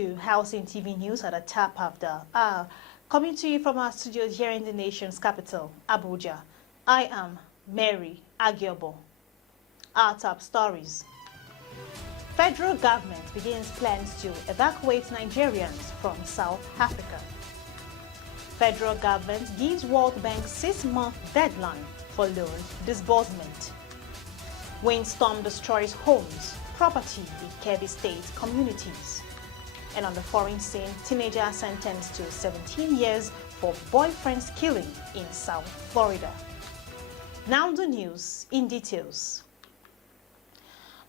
to Housing TV News at the top of the hour. Coming to you from our studios here in the nation's capital, Abuja. I am Mary Agiobo. Our top stories. Federal government begins plans to evacuate Nigerians from South Africa. Federal government gives World Bank 6-month deadline for loan disbursement. Windstorm destroys homes, property in Kebbi State communities. And on the foreign scene, teenager sentenced to 17 years for boyfriend's killing in South Florida. Now the news in details.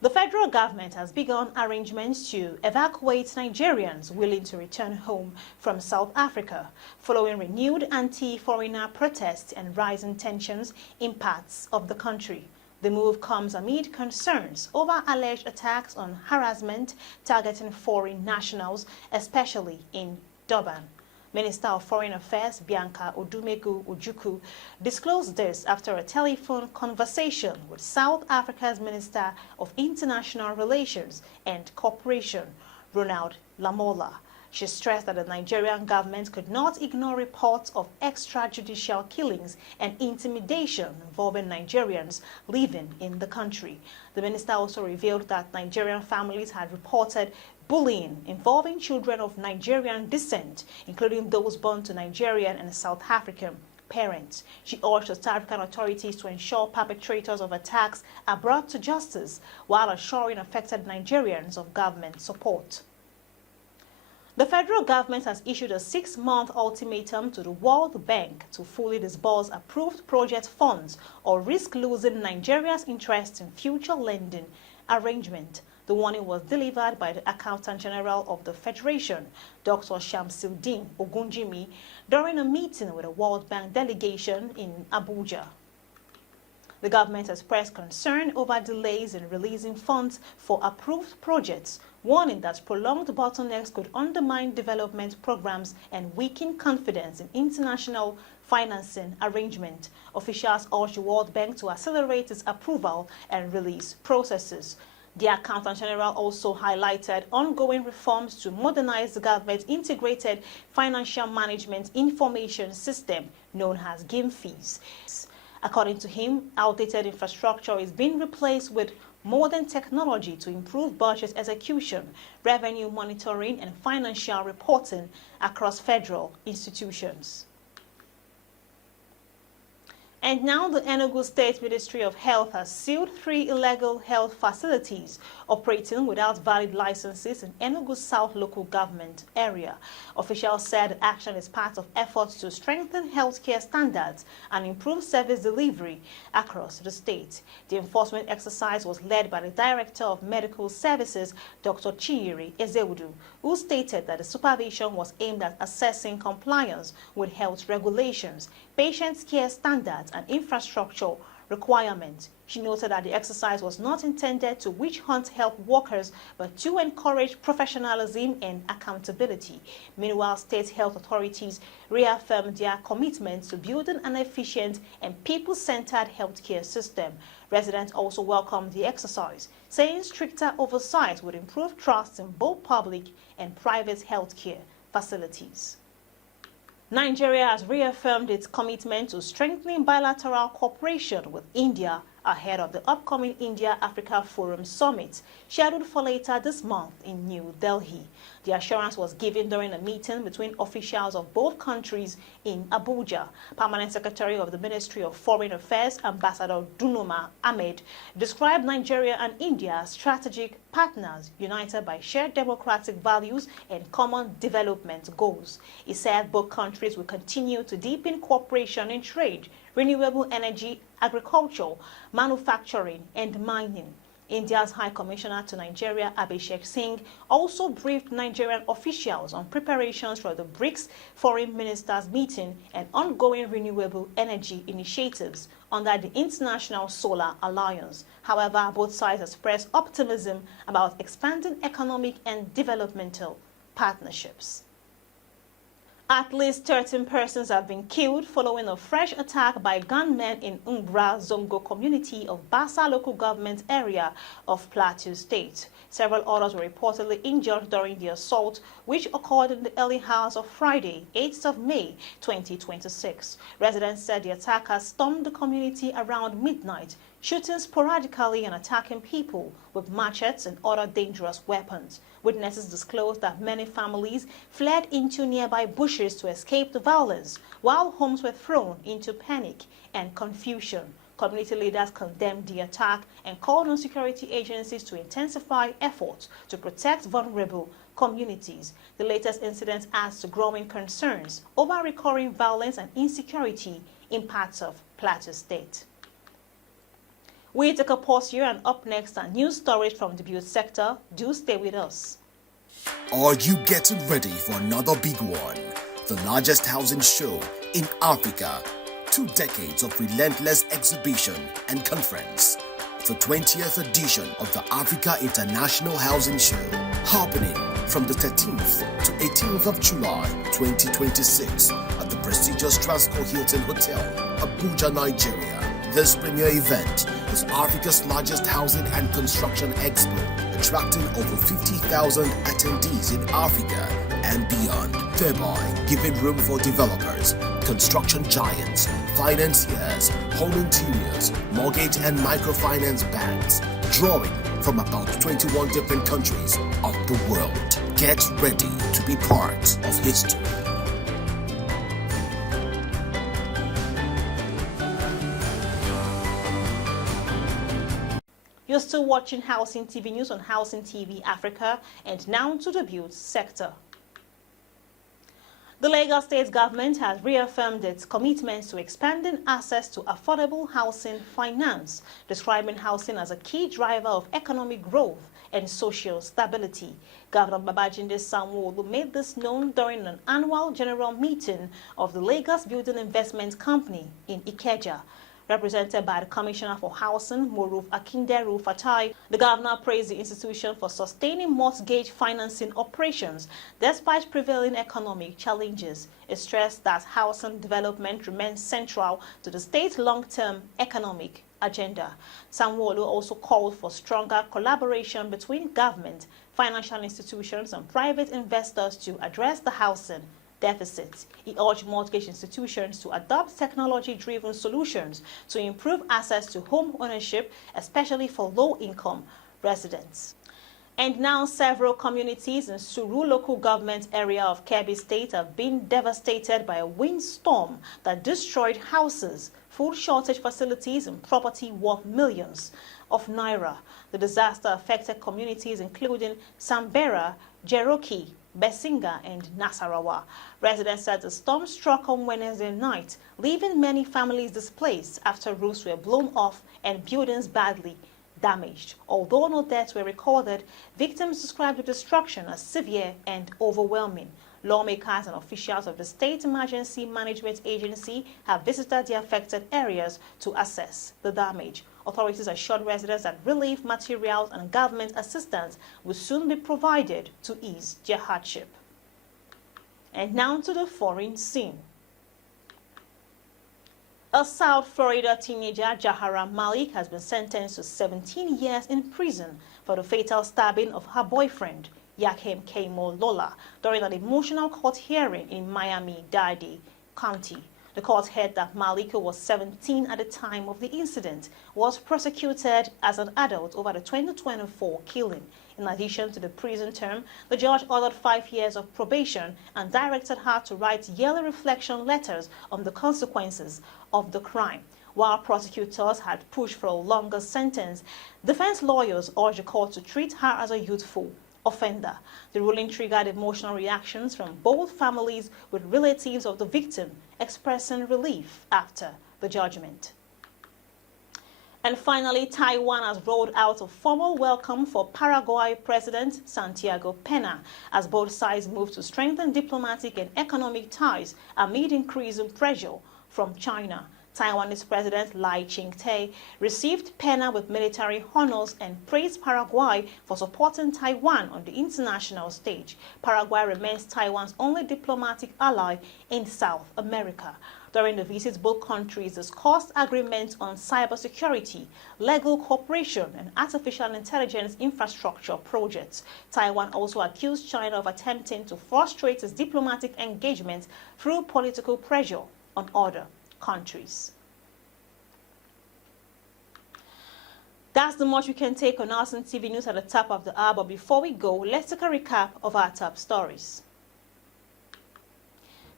The federal government has begun arrangements to evacuate Nigerians willing to return home from South Africa following renewed anti-foreigner protests and rising tensions in parts of the country. The move comes amid concerns over alleged attacks on harassment targeting foreign nationals, especially in Durban. Minister of Foreign Affairs Bianca Odumegu Ojukwu disclosed this after a telephone conversation with South Africa's Minister of International Relations and Cooperation, Ronald Lamola. She stressed that the Nigerian government could not ignore reports of extrajudicial killings and intimidation involving Nigerians living in the country. The minister also revealed that Nigerian families had reported bullying involving children of Nigerian descent, including those born to Nigerian and South African parents. She urged the South African authorities to ensure perpetrators of attacks are brought to justice while assuring affected Nigerians of government support. The federal government has issued a 6-month ultimatum to the World Bank to fully disburse approved project funds or risk losing Nigeria's interest in future lending arrangement. The warning was delivered by the Accountant General of the Federation, Dr. Shamsuddin Ogunjimi, during a meeting with a World Bank delegation in Abuja. The government expressed concern over delays in releasing funds for approved projects, warning that prolonged bottlenecks could undermine development programs and weaken confidence in international financing arrangement. Officials urged the World Bank to accelerate its approval and release processes. The Accountant General also highlighted ongoing reforms to modernize the government's integrated financial management information system known as GIMFIS. According to him, outdated infrastructure is being replaced with modern technology to improve budget execution, revenue monitoring, and financial reporting across federal institutions. And now the Enugu State Ministry of Health has sealed 3 illegal health facilities operating without valid licenses in Enugu South local government area. Officials said the action is part of efforts to strengthen healthcare standards and improve service delivery across the state. The enforcement exercise was led by the Director of Medical Services, Dr. Chiyiri Ezeudu, who stated that the supervision was aimed at assessing compliance with health regulations, patient care standards, and infrastructure requirements. She noted that the exercise was not intended to witch hunt health workers, but to encourage professionalism and accountability. Meanwhile, state health authorities reaffirmed their commitment to building an efficient and people-centered healthcare system. Residents also welcomed the exercise, saying stricter oversight would improve trust in both public and private healthcare facilities. Nigeria has reaffirmed its commitment to strengthening bilateral cooperation with India ahead of the upcoming India-Africa Forum Summit, scheduled for later this month in New Delhi. The assurance was given during a meeting between officials of both countries in Abuja. Permanent Secretary of the Ministry of Foreign Affairs, Ambassador Dunoma Ahmed, described Nigeria and India as strategic partners united by shared democratic values and common development goals. He said both countries will continue to deepen cooperation in trade, renewable energy, agriculture, manufacturing, and mining. India's High Commissioner to Nigeria, Abhishek Singh, also briefed Nigerian officials on preparations for the BRICS Foreign Ministers meeting and ongoing renewable energy initiatives under the International Solar Alliance. However, both sides expressed optimism about expanding economic and developmental partnerships. At least 13 persons have been killed following a fresh attack by gunmen in Umbra Zongo community of Bassa local government area of Plateau State. Several others were reportedly injured during the assault, which occurred in the early hours of Friday, 8th of May 2026. Residents said the attackers stormed the community around midnight, shooting sporadically and attacking people with machetes and other dangerous weapons. Witnesses disclosed that many families fled into nearby bushes to escape the violence, while homes were thrown into panic and confusion. Community leaders condemned the attack and called on security agencies to intensify efforts to protect vulnerable communities. The latest incident adds to growing concerns over recurring violence and insecurity in parts of Plateau State. We take a pause here, and up next are news stories from the beauty sector. Do stay with us. Are you getting ready for another big one? The largest housing show in Africa. 2 decades of relentless exhibition and conference. The 20th edition of the Africa International Housing Show, happening from the 13th to 18th of July 2026 at the prestigious Transcorp Hilton Hotel, Abuja, Nigeria. This premier event is Africa's largest housing and construction expo, attracting over 50,000 attendees in Africa and beyond, thereby giving room for developers, construction giants, financiers, home interiors, mortgage and microfinance banks, drawing from about 21 different countries of the world. Get ready to be part of history. You're still watching Housing TV News on Housing TV Africa, and now to the beauty sector. The Lagos State government has reaffirmed its commitment to expanding access to affordable housing finance, describing housing as a key driver of economic growth and social stability. Governor Babajide Sanwo-Olu made this known during an annual general meeting of the Lagos Building Investment Company in Ikeja. Represented by the Commissioner for Housing, Moruf Akinderu Fatai, the governor praised the institution for sustaining mortgage financing operations despite prevailing economic challenges. He stressed that housing development remains central to the state's long-term economic agenda. Sanwo-Olu also called for stronger collaboration between government, financial institutions, and private investors to address the housing deficits. He urged mortgage institutions to adopt technology-driven solutions to improve access to home ownership, especially for low-income residents. And now several communities in Suru local government area of Kebbi State have been devastated by a windstorm that destroyed houses, food shortage facilities, and property worth millions of naira. The disaster affected communities including Sambera, Jeroki, Besinga, and Nasarawa. Residents said the storm struck on Wednesday night, leaving many families displaced after roofs were blown off and buildings badly damaged. Although no deaths were recorded, victims described the destruction as severe and overwhelming. Lawmakers and officials of the State Emergency Management Agency have visited the affected areas to assess the damage. Authorities assured residents that relief materials and government assistance will soon be provided to ease their hardship. And now to the foreign scene. A South Florida teenager, Jahara Malik, has been sentenced to 17 years in prison for the fatal stabbing of her boyfriend, Yakem Keimo Lola, during an emotional court hearing in Miami-Dade County. The court heard that Malik, who was 17 at the time of the incident, was prosecuted as an adult over the 2024 killing. In addition to the prison term, the judge ordered 5 years of probation and directed her to write yearly reflection letters on the consequences of the crime. While prosecutors had pushed for a longer sentence, defense lawyers urged the court to treat her as a youthful offender. The ruling triggered emotional reactions from both families, with relatives of the victim expressing relief after the judgment. And finally, Taiwan has rolled out a formal welcome for Paraguay President Santiago Peña as both sides move to strengthen diplomatic and economic ties amid increasing pressure from China. Taiwanese President Lai Ching-te received Pena with military honors and praised Paraguay for supporting Taiwan on the international stage. Paraguay remains Taiwan's only diplomatic ally in South America. During the visit, both countries discussed agreements on cybersecurity, legal cooperation, and artificial intelligence infrastructure projects. Taiwan also accused China of attempting to frustrate its diplomatic engagement through political pressure on other countries. That's the much we can take on Arson TV News at the top of the hour. But before we go, let's take a recap of our top stories.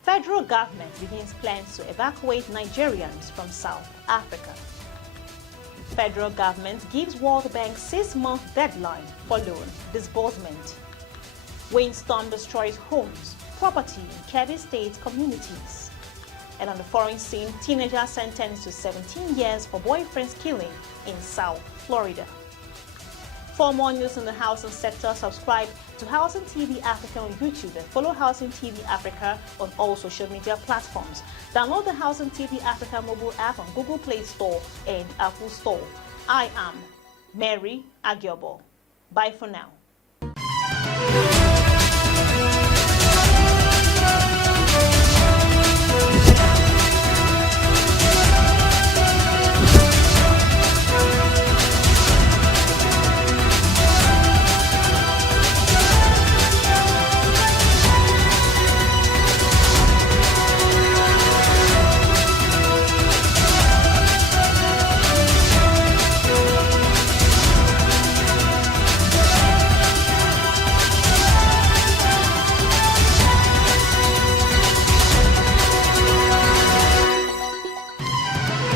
Federal government begins plans to evacuate Nigerians from South Africa. Federal government gives World Bank 6-month deadline for loan disbursement. Windstorm destroys homes, property in Kebbi State communities. And on the foreign scene, teenager sentenced to 17 years for boyfriend's killing in South Florida. For more news in the housing sector, subscribe to Housing TV Africa on YouTube and follow Housing TV Africa on all social media platforms. Download the Housing TV Africa mobile app on Google Play Store and Apple Store. I am Mary Agiobo. Bye for now.